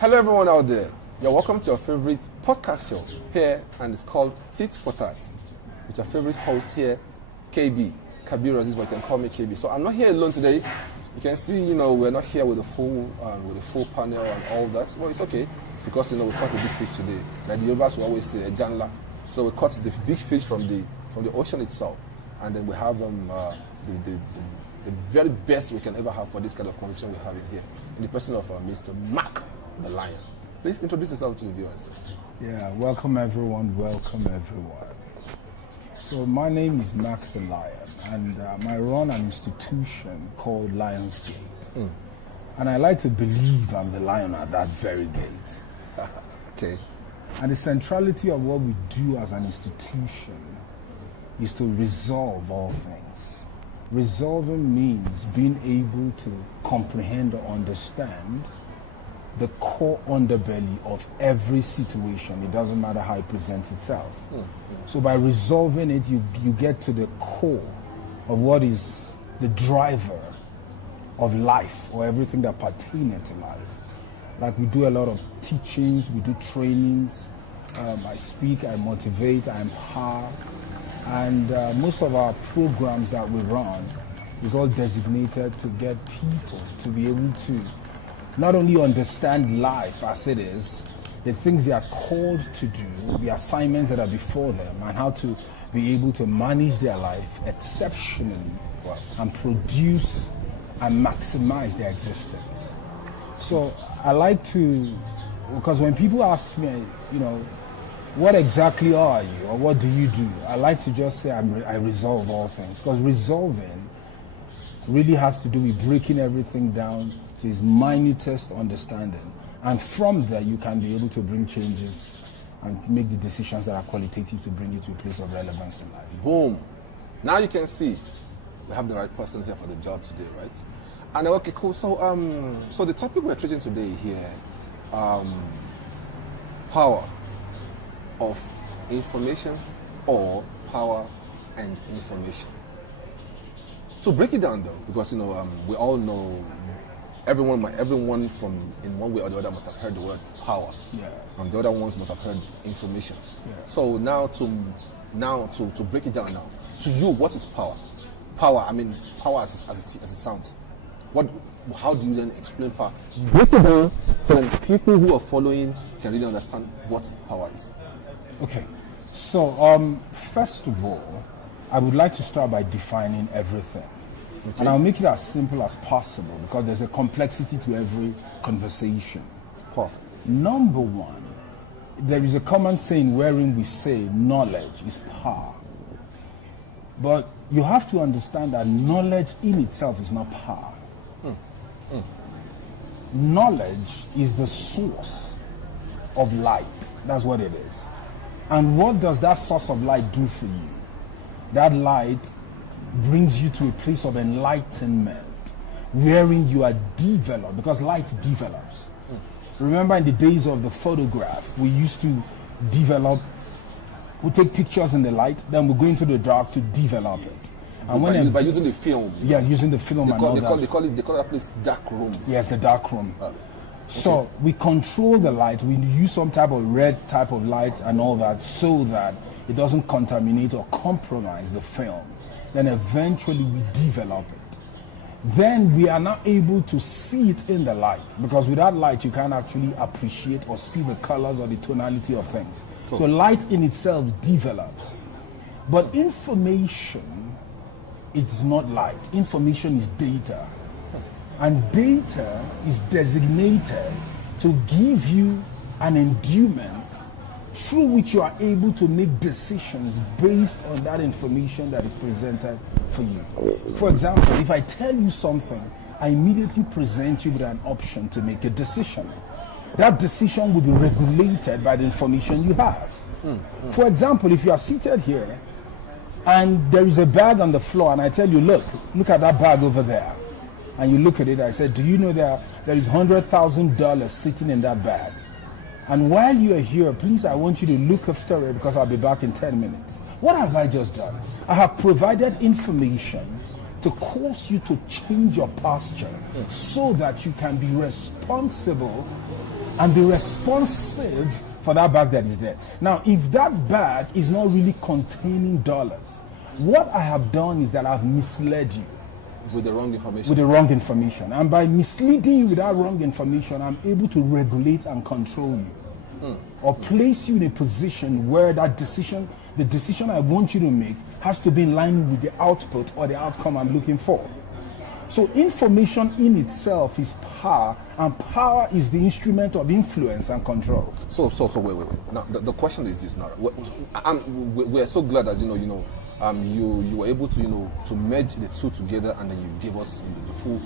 Hello everyone out there. You're welcome to your favorite podcast show here, and it's called Tit for Tat. With your favorite host here, KB. Kabir Aziz, but you can call me KB. So I'm not here alone today. You can see, we're not here with a full panel and all that. Well, it's okay. It's because, we caught a big fish today. Like the Yorubas will always say, a janla. So we caught the big fish from the ocean itself. And then we have the very best we can ever have for this kind of conversation we're having here, in the person of Mr. Mark the Lion. Please introduce yourself to the viewers. Yeah, welcome everyone. So my name is Mark the Lion, and I run an institution called Lionsgate. And I like to believe I'm the lion at that very gate. Okay. And the centrality of what we do as an institution is to resolve all things. Resolving means being able to comprehend or understand the core underbelly of every situation. It doesn't matter how it presents itself. So by resolving it, you get to the core of what is the driver of life, or everything that pertains to life. Like, we do a lot of teachings, we do trainings, I speak, I motivate, I empower, and most of our programs that we run is all designated to get people to be able to not only understand life as it is, the things they are called to do, the assignments that are before them, and how to be able to manage their life exceptionally well and produce and maximize their existence. So I like to, because when people ask me, what exactly are you, or what do you do? I like to just say I resolve all things, because resolving really has to do with breaking everything down to its minutest understanding. And from there, you can be able to bring changes and make the decisions that are qualitative to bring you to a place of relevance in life. Boom. Now you can see we have the right person here for the job today, right? And okay, cool. So the topic we're treating today here, power of information, or power and information. To break it down though, because we all know everyone from in one way or the other must have heard the word power. Yeah. And the other ones must have heard information. Yeah. So now to break it down now, to you, what is power? Power, power as it sounds. How do you then explain power? Break it down so that people who are following can really understand what power is. Okay, so first of all, I would like to start by defining everything. Okay. And I'll make it as simple as possible, because there's a complexity to every conversation. Perfect. Number one, there is a common saying wherein we say knowledge is power. But you have to understand that knowledge in itself is not power. Knowledge is the source of light. That's what it is. And what does that source of light do for you? That light brings you to a place of enlightenment, wherein you are developed, because light develops. Remember, in the days of the photograph, we used to develop, we take pictures in the light, then we go into the dark to develop it. And by using the film. Yeah, using the film. They call that place dark room. Yes, the dark room. So we control the light, we use some type of red type of light and all that, so that it doesn't contaminate or compromise the film. Then eventually we develop it. Then we are not able to see it in the light, because without light you can't actually appreciate or see the colors or the tonality of things. So light in itself develops. But information, it's not light. Information is data. And data is designated to give you an endowment through which you are able to make decisions based on that information that is presented for you. For example, if I tell you something, I immediately present you with an option to make a decision. That decision will be regulated by the information you have. For example, if you are seated here and there is a bag on the floor, and I tell you, look at that bag over there. And you look at it, I said, do you know there is $100,000 sitting in that bag? And while you are here, please, I want you to look after it, because I'll be back in 10 minutes. What have I just done? I have provided information to cause you to change your posture so that you can be responsible and be responsive for that bag that is there. Now, if that bag is not really containing dollars, what I have done is that I've misled you. With the wrong information. With the wrong information. And by misleading you with that wrong information, I'm able to regulate and control you. Or place you in a position where that decision, the decision I want you to make, has to be in line with the output or the outcome I'm looking for. So information in itself is power, and power is the instrument of influence and control. So wait. Now the question is this now. We're so glad that you were able to to merge the two together, and then you gave us the full.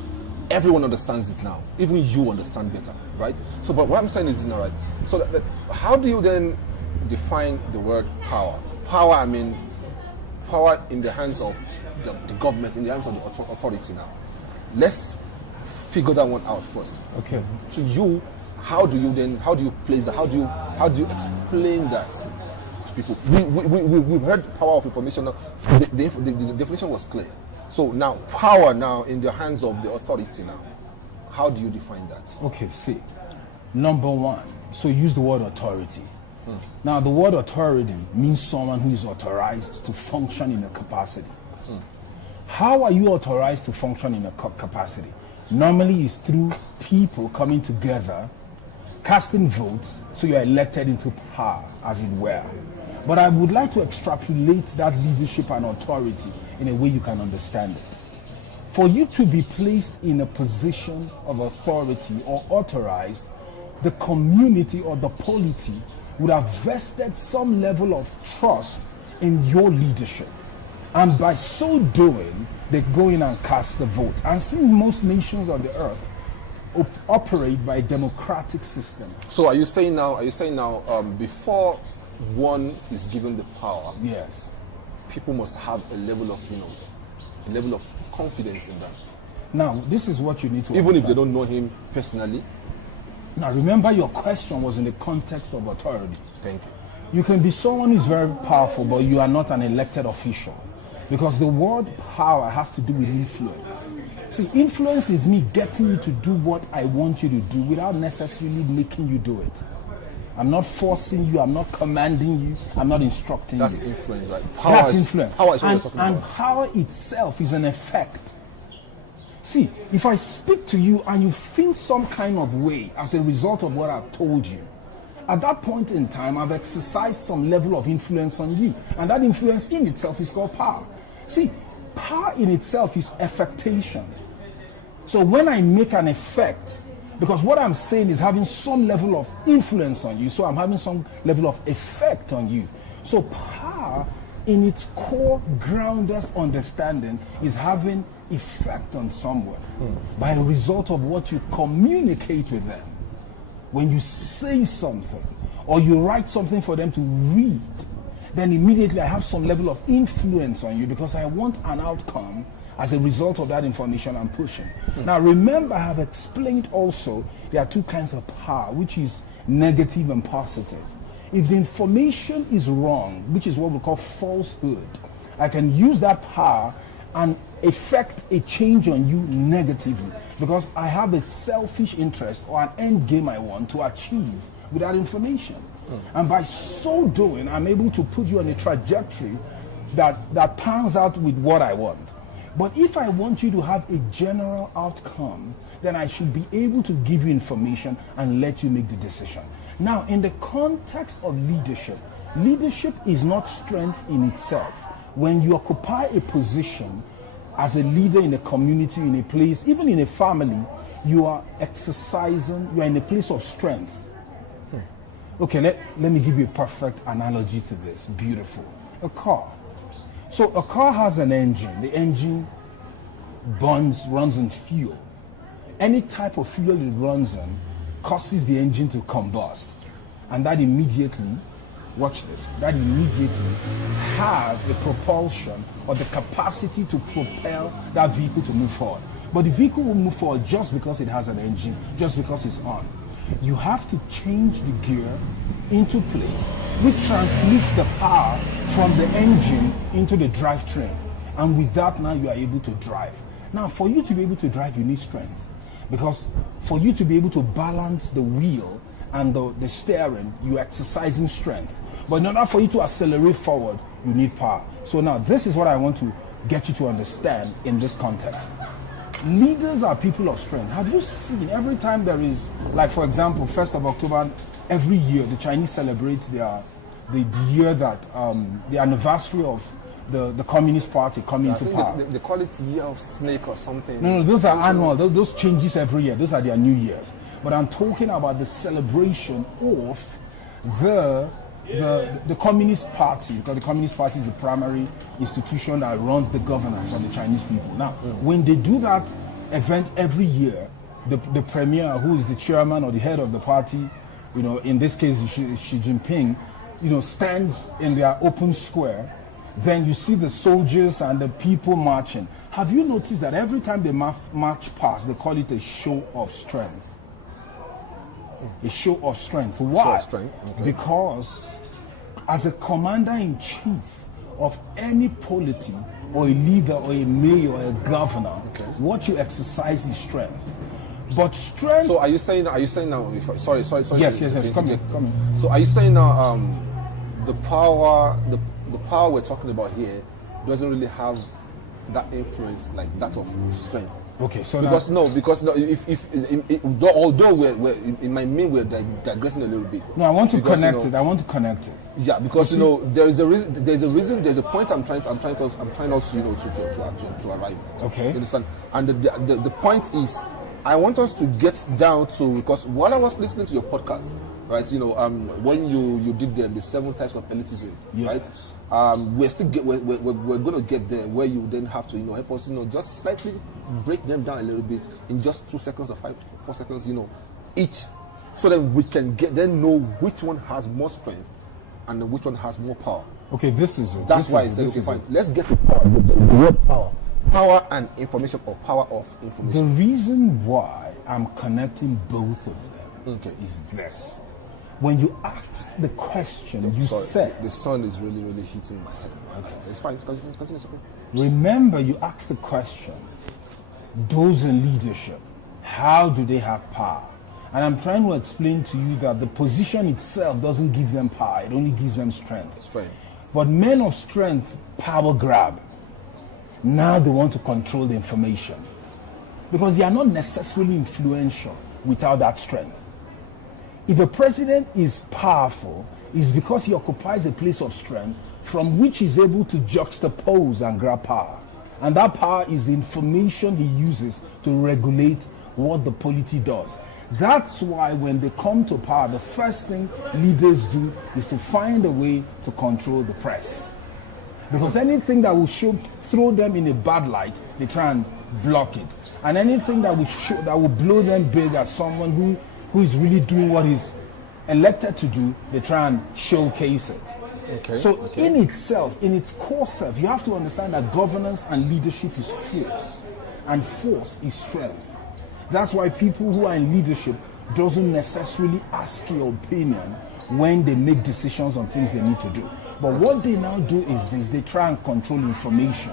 Everyone understands this now. Even you understand better, right? So, but what I'm saying is this now, right? So, that how do you then define the word power? Power, I mean, power in the hands of the government, in the hands of the authority now. Let's figure that one out first. Okay. To you, how do you place that? How do you explain that to people? We've heard power of information now. The definition was clear. So now, power now in the hands of the authority now. How do you define that? Okay, see. Number one, so use the word authority. Now, the word authority means someone who is authorized to function in a capacity. How are you authorized to function in a capacity? Normally, it's through people coming together, casting votes, so you're elected into power, as it were. But I would like to extrapolate that leadership and authority in a way you can understand it. For you to be placed in a position of authority or authorized, the community or the polity would have vested some level of trust in your leadership. And by so doing, they go in and cast the vote. And since most nations on the earth operate by a democratic system. So are you saying now, before one is given the power, yes, people must have a level of confidence in them. Now, this is what you need to even understand. If they don't know him personally. Now, remember your question was in the context of authority. Thank you. You can be someone who's very powerful, but you are not an elected official. Because the word power has to do with influence. See, influence is me getting you to do what I want you to do without necessarily making you do it. I'm not forcing you, I'm not commanding you, I'm not instructing That's you. That's influence, right? Power That's influence. Power is what you're talking about. And power itself is an effect. See, if I speak to you and you feel some kind of way as a result of what I've told you, at that point in time, I've exercised some level of influence on you. And that influence in itself is called power. See, power in itself is affectation. So when I make an effect, because what I'm saying is having some level of influence on you, so I'm having some level of effect on you. So power, in its core grounded understanding, is having effect on someone by a result of what you communicate with them. When you say something or you write something for them to read, then immediately I have some level of influence on you because I want an outcome as a result of that information I'm pushing. Now remember, I have explained also there are two kinds of power, which is negative and positive. If the information is wrong, which is what we call falsehood, I can use that power and effect a change on you negatively because I have a selfish interest or an end game I want to achieve with that information. And by so doing, I'm able to put you on a trajectory that pans out with what I want. But if I want you to have a general outcome, then I should be able to give you information and let you make the decision. Now, in the context of leadership, leadership is not strength in itself. When you occupy a position as a leader in a community, in a place, even in a family, you are exercising, you are in a place of strength. Okay, let me give you a perfect analogy to this. Beautiful. A car. So a car has an engine. The engine runs on fuel. Any type of fuel it runs on causes the engine to combust. And that immediately, watch this, that immediately has a propulsion or the capacity to propel that vehicle to move forward. But the vehicle will move forward just because it has an engine, just because it's on. You have to change the gear into place, which transmits the power from the engine into the drivetrain. And with that, now you are able to drive. Now, for you to be able to drive, you need strength. Because for you to be able to balance the wheel and the steering, you're exercising strength. But in order for you to accelerate forward, you need power. So now this is what I want to get you to understand in this context. Leaders are people of strength. Have you seen every time there is, like for example, 1st of October, every year the Chinese celebrate the year that the anniversary of the Communist Party coming to power. They call it Year of Snake or something. No, those are annual. Those changes every year. Those are their New Years. But I'm talking about the celebration of the Communist Party, because the Communist Party is the primary institution that runs the governance of the Chinese people. Now, when they do that event every year, the premier, who is the chairman or the head of the party, in this case Xi Jinping, stands in their open square. Then you see the soldiers and the people marching. Have you noticed that every time they march past, they call it a show of strength? A show of strength. Why? Show of strength. Okay. Because as a commander-in-chief of any polity or a leader or a mayor or a governor, what you exercise is strength. But strength. So are you saying now? Sorry. Yes. Come in. So are you saying now? The power we're talking about here doesn't really have that influence like that of strength. Okay, so because although we're it might mean we're digressing a little bit. No, I want to connect it. I want to connect it. Yeah, because there's a point I'm trying also to arrive at. Okay. You understand? And the point is, I want us to get down to, because while I was listening to your podcast, right? When you did the 7 types of elitism, yes. Right? We're going to get there where you then have to help us just slightly break them down a little bit in just 2 seconds or 4 seconds each, so that we can know which one has more strength and which one has more power. Okay, this is it. That's why I said, okay, fine. Let's get to power. The word power and information, or power of information. The reason why I'm connecting both of them is this. When you asked the question, said... The sun is really, really hitting my head. Okay. So it's fine. Continue. Remember, you asked the question, those in leadership, how do they have power? And I'm trying to explain to you that the position itself doesn't give them power. It only gives them strength. But men of strength power grab. Now they want to control the information, because they are not necessarily influential without that strength. If a president is powerful, it's because he occupies a place of strength from which he's able to juxtapose and grab power. And that power is the information he uses to regulate what the polity does. That's why when they come to power, the first thing leaders do is to find a way to control the press. Because anything that will throw them in a bad light, they try and block it. And anything that will blow them big as someone who is really doing what he's elected to do, they try and showcase it. In itself, in its core self, you have to understand that governance and leadership is force, and force is strength. That's why people who are in leadership doesn't necessarily ask your opinion when they make decisions on things they need to do. But what they now do is this: they try and control information.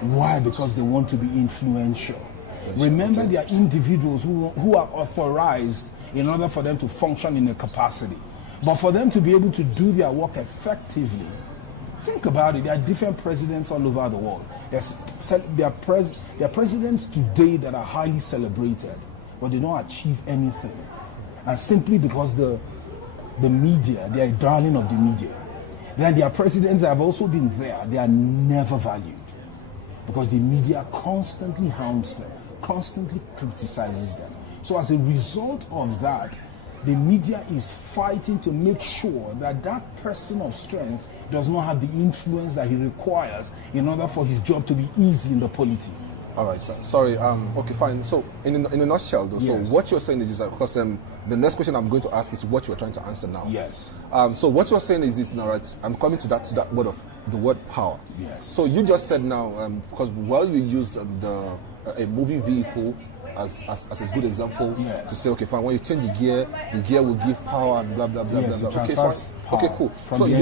Why? Because they want to be influential. Remember, they are individuals who are authorized in order for them to function in a capacity. But for them to be able to do their work effectively, think about it. There are different presidents all over the world. There are presidents today that are highly celebrated, but they don't achieve anything. And simply because the media, they are a darling of the media. Then there are presidents that have also been there. They are never valued, because the media constantly hounds them, constantly criticizes them. So as a result of that, the media is fighting to make sure that that person of strength does not have the influence that he requires in order for his job to be easy in the polity. All right, sir. Sorry. Okay, fine. So, in a nutshell, though, so what you're saying is because the next question I'm going to ask is what you're trying to answer now. Yes. So what you're saying is this now, right? I'm coming to that word of the word power. Yes. So you just said now, because while you used a moving vehicle as a good example to say, okay, fine. When you change the gear will give power and blah blah blah blah blah. Okay, fine. Okay, cool.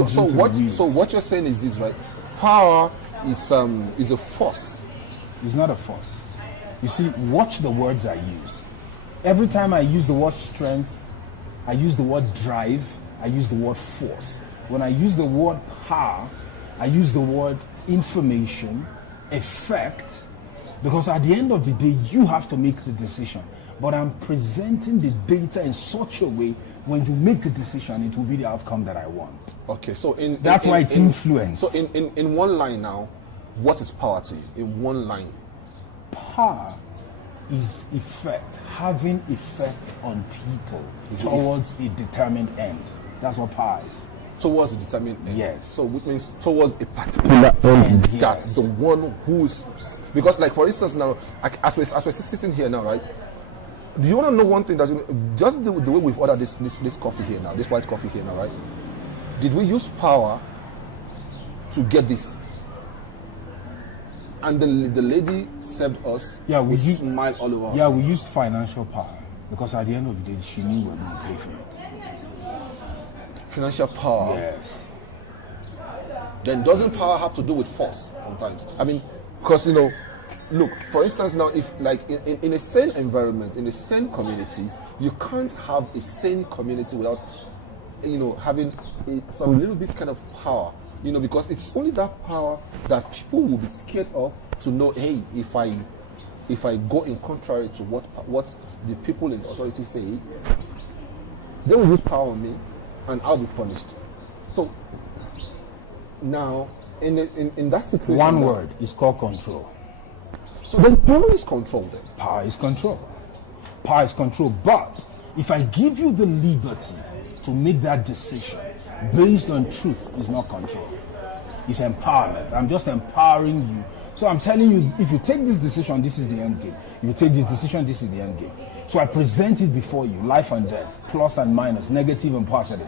So what you're saying is this, right? Power is a force. It's not a force. You see, watch the words I use. Every time I use the word strength, I use the word drive, I use the word force. When I use the word power, I use the word information, effect, because at the end of the day, you have to make the decision. But I'm presenting the data in such a way, when you make the decision, it will be the outcome that I want. Okay, so that's why it's influence. So in one line now, what is power to you? In one line. Power is effect, having effect on people towards a determined end. That's what power is. Towards a determined end. Yes. So which means towards a particular end. Yes. That's the one who's, because like for instance now, as we're sitting here now, right? Do you want to know one thing? That just the way we've ordered this coffee here now, this white coffee here now, right? Did we use power to get this? And the lady served us with smile all over. Yeah, we used financial power because at the end of the day, she knew we were going to pay for it. Financial power. Yes. Then doesn't power have to do with force sometimes? I mean, because look, for instance now, if like in a sane environment, in a sane community, you can't have a sane community without having some little bit kind of power. Because it's only that power that people will be scared of, to know, hey, if I go in contrary to what the people in authority say, they will use power on me and I'll be punished. So now in that situation, one word is called control. So then power is control then. Power is control. Power is control. But if I give you the liberty to make that decision based on truth, is not control. It's empowerment. I'm just empowering you. So I'm telling you, if you take this decision, this is the end game. If you take this decision, this is the end game. So I present it before you, life and death, plus and minus, negative and positive.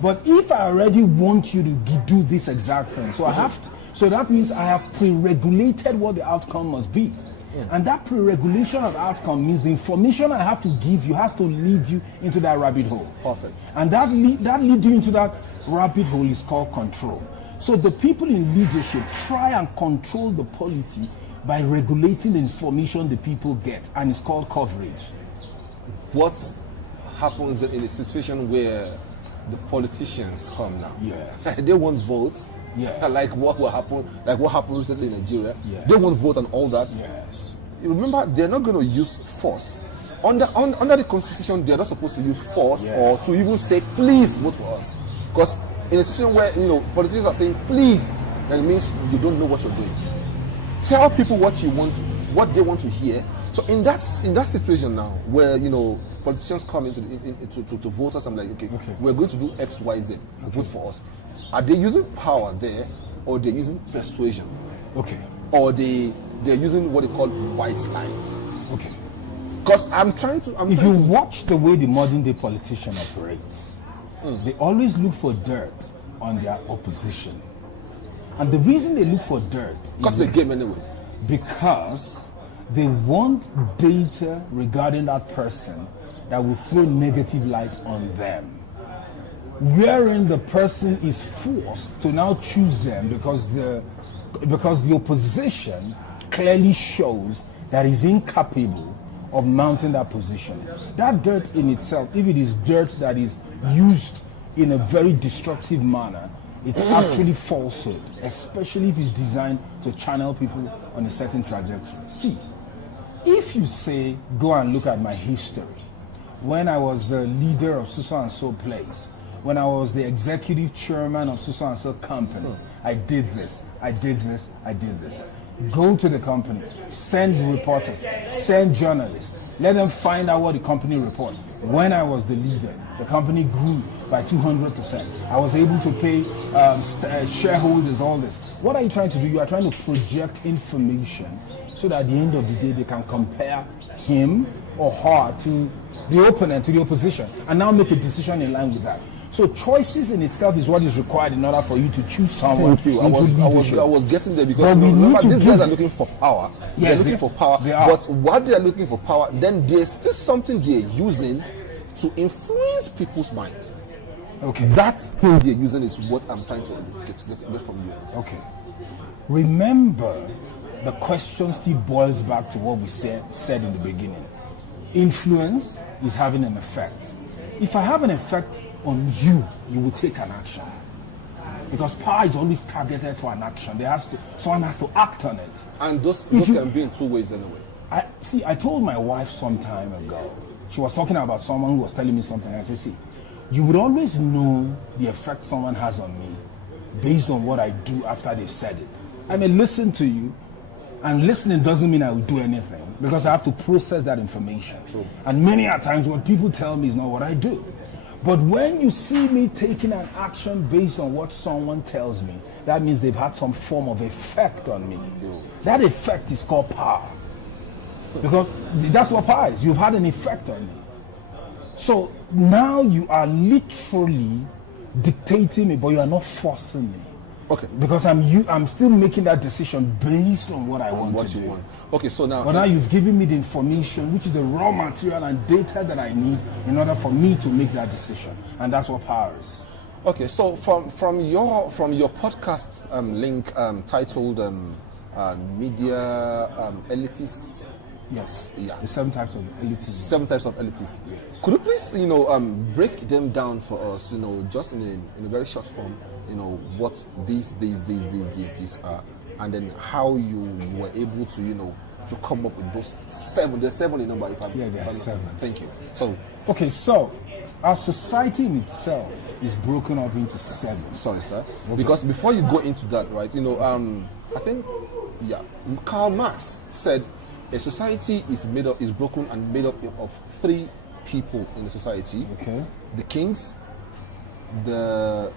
But if I already want you to do this exact thing, so I have to, so that means I have pre-regulated what the outcome must be. Yeah. And that pre-regulation of outcome means the information I have to give you has to lead you into that rabbit hole. Perfect. And that leads you into that rabbit hole is called control. So the people in leadership try and control the polity by regulating the information the people get, and it's called coverage. What happens in a situation where the politicians come now? Yes. They won't vote. Yes. Like what happened recently in Nigeria. Yes. They won't vote and all that. Yes. Remember, they're not going to use force. Under the constitution, they're not supposed to use force or to even say, please vote for us. Because in a situation where politicians are saying please, that means you don't know what you're doing. Tell people what you want, what they want to hear. So in that situation now, where politicians come to voters, I'm like, okay, we're going to do X, Y, Z. Vote for us. Are they using power there, or they're using persuasion? Okay. Or they're using what they call white lies? Okay. Because if you watch the way the modern day politician operates, they always look for dirt on their opposition. And the reason they look for dirt is because it's a game anyway. Because they want data regarding that person that will throw negative light on them, wherein the person is forced to now choose them because the opposition clearly shows that he's incapable of mounting that position. That dirt in itself, if it is dirt that is used in a very destructive manner, it's actually falsehood, especially if it's designed to channel people on a certain trajectory. See, if you say, go and look at my history, when I was the leader of so and so place, when I was the executive chairman of so and so company, I did this, I did this, I did this. Go to the company, send reporters, send journalists, let them find out what the company reports. When I was the leader, the company grew by 200%. I was able to pay shareholders all this. What are you trying to do? You are trying to project information so that at the end of the day, they can compare him or her to the opponent, to the opposition, and now make a decision in line with that. So choices in itself is what is required in order for you to choose someone. Thank you. I was getting there because remember, these guys are looking for power. Yes, they're looking for power. But what they are looking for power, then there's still something they're using to influence people's mind. Okay. That thing they're using is what I'm trying to get from you. Okay. Remember, the question still boils back to what we said in the beginning. Influence is having an effect. if I have an effect on you, you will take an action. Because power is always targeted to an action. Someone has to act on it. And those can be in two ways anyway. I told my wife some time ago, she was talking about someone who was telling me something. I said, see, you would always know the effect someone has on me based on what I do after they've said it. I may listen to you, and listening doesn't mean I will do anything because I have to process that information. True. And many a times what people tell me is not what I do. But when you see me taking an action based on what someone tells me, that means they've had some form of effect on me. That effect is called power. Because that's what power is. You've had an effect on me. So now you are literally dictating me, but you are not forcing me. Okay. Because I'm still making that decision based on what I want to do. Okay, so now... But now you've given me the information, which is the raw material and data that I need in order for me to make that decision. And that's what power is. Okay, so from your podcast link titled Media Elitists... Yes. Yeah. The 7 types of elitism. 7 types of elitism. Yes. Could you please, break them down for us, just in a very short form, what these are, and then how you were able to, to come up with those 7. There's 7 in number. There are 7. Thank you. So. Okay, so our society in itself is broken up into 7. Sorry, sir. Okay. Because before you go into that, right? I think, Karl Marx said. A society is broken and made up of 3 people in the society. Okay. The kings, the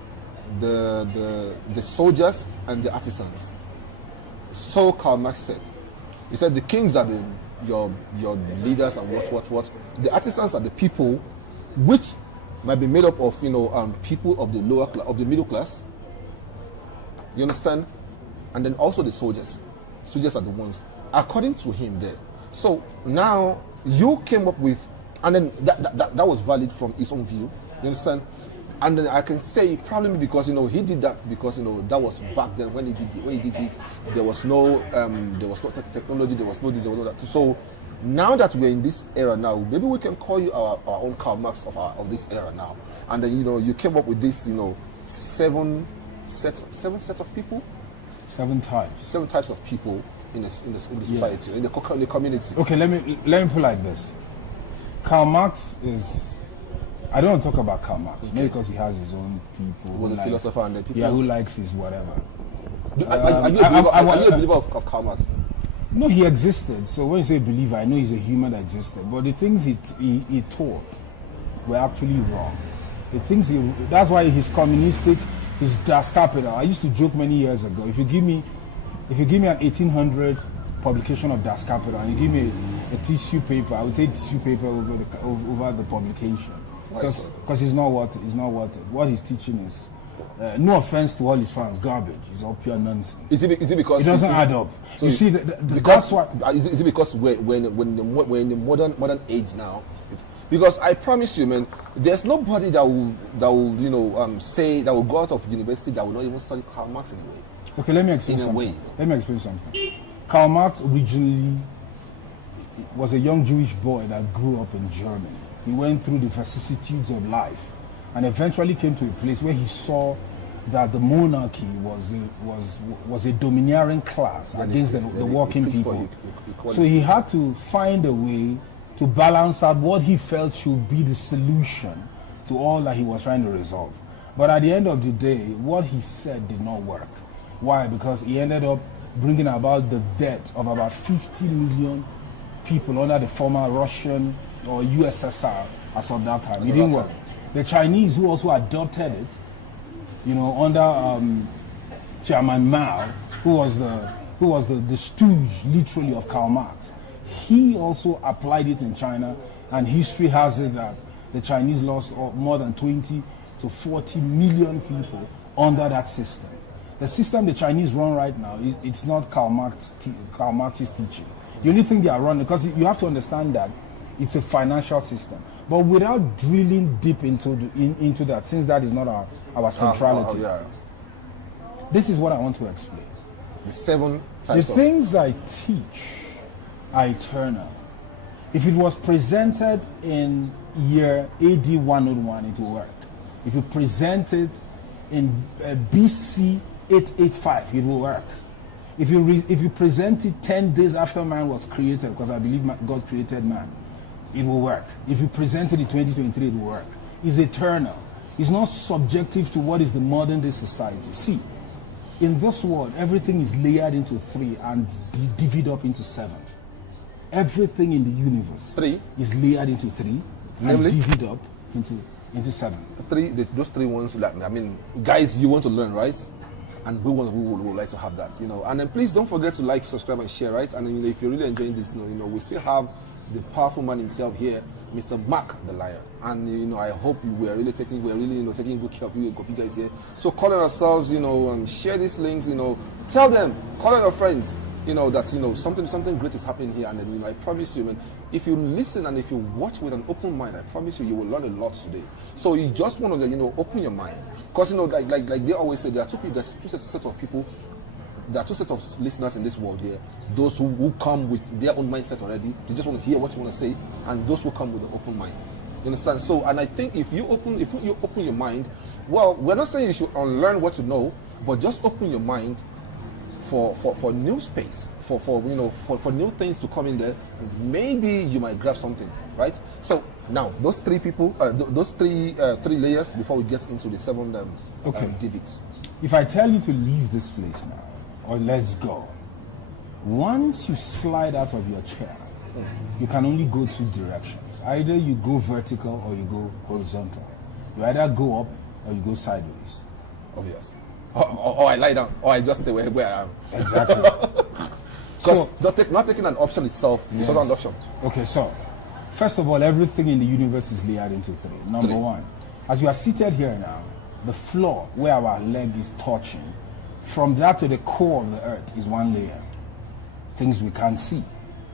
soldiers, and the artisans. So Karl Marx said. He said the kings are your leaders and what. The artisans are the people which might be made up of people of the lower class, of the middle class. You understand? And then also the soldiers. Soldiers are the ones. According to him there. So now you came up with, and then that was valid from his own view. You understand? And then I can say probably because he did that because that was back then when he did this. There was no technology, there was no this, there was no that. So now that we're in this era now, maybe we can call you our own Karl Marx of this era now. And then you came up with this 7 sets of people. 7 types. 7 types of people in the society, in the community. Okay, let me put it like this. Karl Marx is. I don't want to talk about Karl Marx, maybe because he has his own people. Was a philosopher and then people. Yeah, who likes his whatever. Are you a believer of Karl Marx? No, he existed. So when you say believer, I know he's a human that existed. But the things he taught were actually wrong. The things that's why his communistic, his Das Kapital. I used to joke many years ago. If you give me an 1800 publication of Das Kapital and you give me a tissue paper, I would take tissue paper over the publication because it's not worth it. What he's teaching is, no offense to all his fans, garbage. It's all pure nonsense. Is it because it doesn't add up? So you see, that's why. Is it because we're in the modern age now? Because I promise you, man, there's nobody that will say that will go out of university that will not even study Karl Marx in a way. Okay, let me explain something. Karl Marx originally was a young Jewish boy that grew up in Germany. He went through the vicissitudes of life and eventually came to a place where he saw that the monarchy was a domineering class against the working people. So he had to find a way to balance out what he felt should be the solution to all that he was trying to resolve. But at the end of the day, what he said did not work. Why? Because he ended up bringing about the death of about 50 million people under the former Russian or USSR as of that time. It didn't work. The Chinese, who also adopted it, under Chairman Mao, who was the stooge, literally, of Karl Marx. He also applied it in China, and history has it that the Chinese lost more than 20 to 40 million people under that system. The system the Chinese run right now, it's not Karl Marx's teaching. The only thing they are running, because you have to understand that it's a financial system. But without drilling deep into that, since that is not our centrality, this is what I want to explain. The 7 types of things I teach are eternal. If it was presented in year AD 101, it will work. If you present it in BC 885, it will work. If you present it 10 days after man was created, because I believe God created man, it will work. If you present it in 2023, it will work. It's eternal. It's not subjective to what is the modern day society. See, in this world, everything is layered into 3 and divvied up into 7. Everything in the universe 3 is layered into 3 and divvied up into 7. Those 3 ones, like, I mean, guys, you want to learn, right? And we would like to have that, you know. And then please don't forget to like, subscribe, and share, right? And then, you know, if you're really enjoying this, you know, we still have the powerful man himself here, Mr. Mark the Lion. And you know, I hope we're really taking good care of you guys here. So call on ourselves, you know, share these links, you know, tell them, call on your friends, you know, that, you know, something great is happening here. And then, you know, I promise you, man, if you listen and if you watch with an open mind, I promise you, you will learn a lot today. So you just want to, you know, open your mind, because, you know, like they always say, there's two sets of people. There are 2 sets of listeners in this world here. Those who come with their own mindset already, they just want to hear what you want to say, and those who come with an open mind. You understand? So, and I think if you open your mind, well, we're not saying you should unlearn what you know, but just open your mind for new space, for new things to come in there, and maybe you might grab something, right? So now those 3 people, those three layers before we get into the 7 divots. If I tell you to leave this place now, or let's go, once you slide out of your chair, you can only go 2 directions. Either you go vertical or you go horizontal. You either go up or you go sideways. Obvious. Or I lie down, or I just stay where I am. Exactly. Because not taking an option itself is not an option. Okay, so first of all, everything in the universe is layered into 3. Number 1, as we are seated here now, the floor where our leg is touching, from that to the core of the earth is 1 layer. Things we can't see.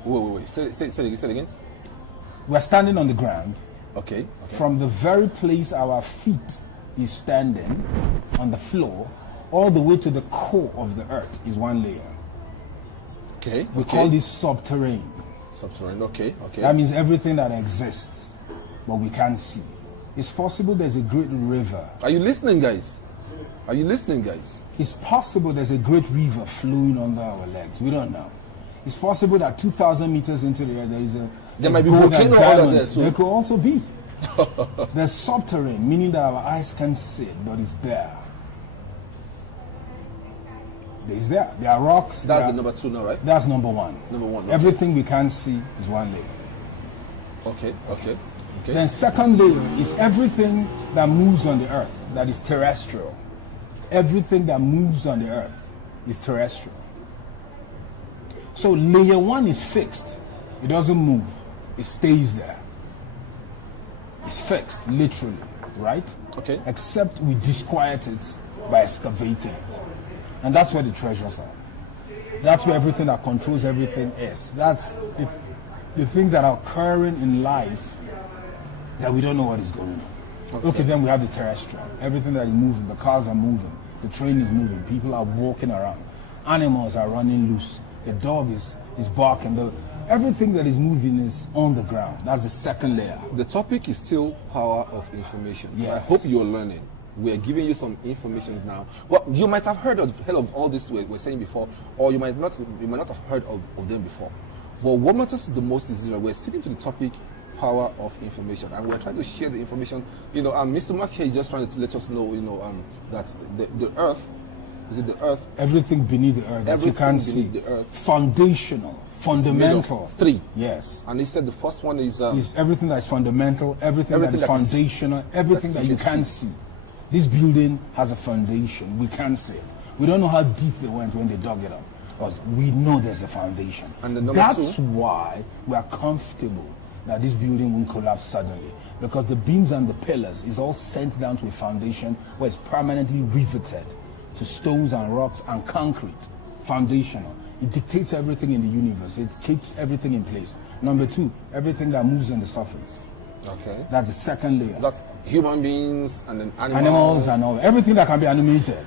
Wait. Say it again. We're standing on the ground. Okay. From the very place our feet is standing on the floor, all the way to the core of the earth is 1 layer. Okay. We call this subterranean. Subterranean. Okay. That means everything that exists, but we can't see. It's possible there's a great river. Are you listening, guys? It's possible there's a great river flowing under our legs. We don't know. It's possible that 2,000 meters into the air there might be volcano under there too. There could also be. There's subterranean, meaning that our eyes can't see it, but it's there. It's there. There are rocks. That's the number 2 now, right? That's number 1. Okay. Everything we can't see is 1 layer. Okay. Then second layer is everything that moves on the earth, that is terrestrial. Everything that moves on the earth is terrestrial. So layer 1 is fixed. It doesn't move. It stays there. It's fixed, literally, right? Okay. Except we disquiet it by excavating it. And that's where the treasures are. That's where everything that controls everything is. That's the things that are occurring in life that we don't know what is going on. Okay, then we have the terrestrial. Everything that is moving. The cars are moving. The train is moving. People are walking around. Animals are running loose. The dog is barking. Everything that is moving is on the ground. That's the second layer. The topic is still power of information. Yes. I hope you're learning. We are giving you some information now. Well, you might have heard of all this we're saying before, or you might not have heard of them before. But what matters the most is that we're sticking to the topic, power of information, and we're trying to share the information. You know, Mr. Mark here is just trying to let us know, you know, that the earth, is it the earth? Everything beneath the earth that you can't see. The earth. Foundational, fundamental. 3. Yes. And he said the first one is everything that is fundamental, everything that is foundational, everything that you can't see. This building has a foundation. We can't see it. We don't know how deep they went when they dug it up, but we know there's a foundation. And the That's why we are comfortable that this building won't collapse suddenly, because the beams and the pillars is all sent down to a foundation where it's permanently riveted to stones and rocks and concrete. Foundational. It dictates everything in the universe. It keeps everything in place. Number 2, everything that moves on the surface. Okay. That's the second layer. That's human beings and then Animals and all. Everything that can be animated.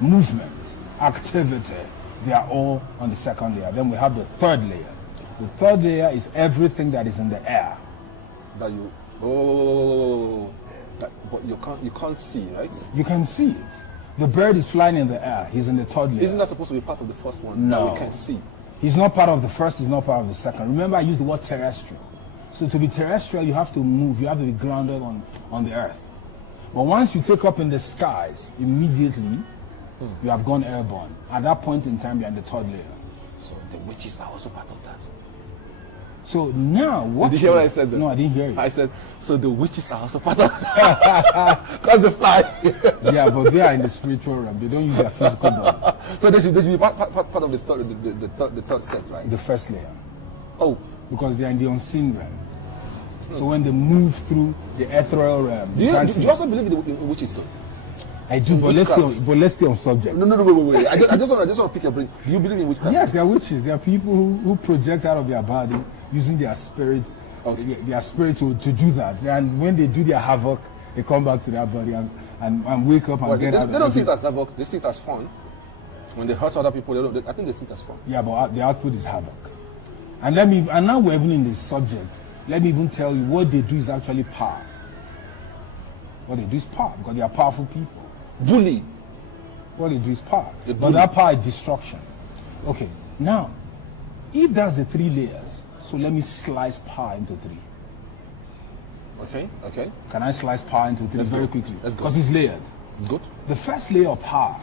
Movement, activity, they are all on the second layer. Then we have the third layer. The third layer is everything that is in the air. That you Oh, but you can't see, right? You can see it. The bird is flying in the air. He's in the third layer. Isn't that supposed to be part of the first one No. that we can see? He's not part of the first, he's not part of the second. Remember, I used the word terrestrial. So to be terrestrial, you have to move, you have to be grounded on the earth. But once you take up in the skies, immediately, you have gone airborne. At that point in time, you're in the third layer. So the witches are also part of that. So now, what? Did you hear what I said then? No, I didn't hear you. I said, so the witches are also part of that. Because they fly. Yeah, but they are in the spiritual realm. They don't use their physical body. So they should be part of the third set, right? The first layer. Oh. Because they are in the unseen realm. So when they move through the ethereal realm, Do you also believe in witches too? I do, but let's stay on subject. No, wait. I just want to pick your brain. Do you believe in witchcraft? Yes, they are witches. They are people who project out of their body using their spirit, their spirit to do that. And when they do their havoc, they come back to their body and wake up and get out. They don't see it as havoc. They see it as fun. When they hurt other people, I think they see it as fun. Yeah, but the output is havoc. And now we're even in this subject. Let me even tell you what they do is actually power. What they do is power because they are powerful people. Bully. What they do is power. But that power is destruction. Okay, now, if that's the three layers, so let me slice power into three. Okay. Can I slice power into three very quickly? Let's go. Because it's layered. Good. The first layer of power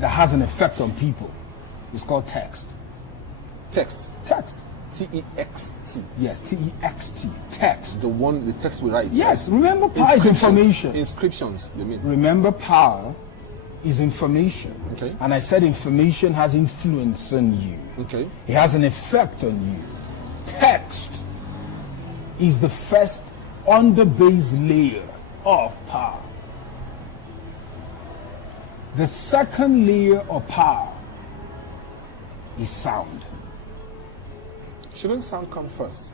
that has an effect on people is called text. Text. T-E-X-T. Yes, T-E-X-T. Text. The text we write. Yes, remember power is information. Inscriptions, you mean? Remember power is information. Okay. And I said information has influence on you. Okay. It has an effect on you. Text is the first under-base layer of power. The second layer of power is sound. Shouldn't sound come first?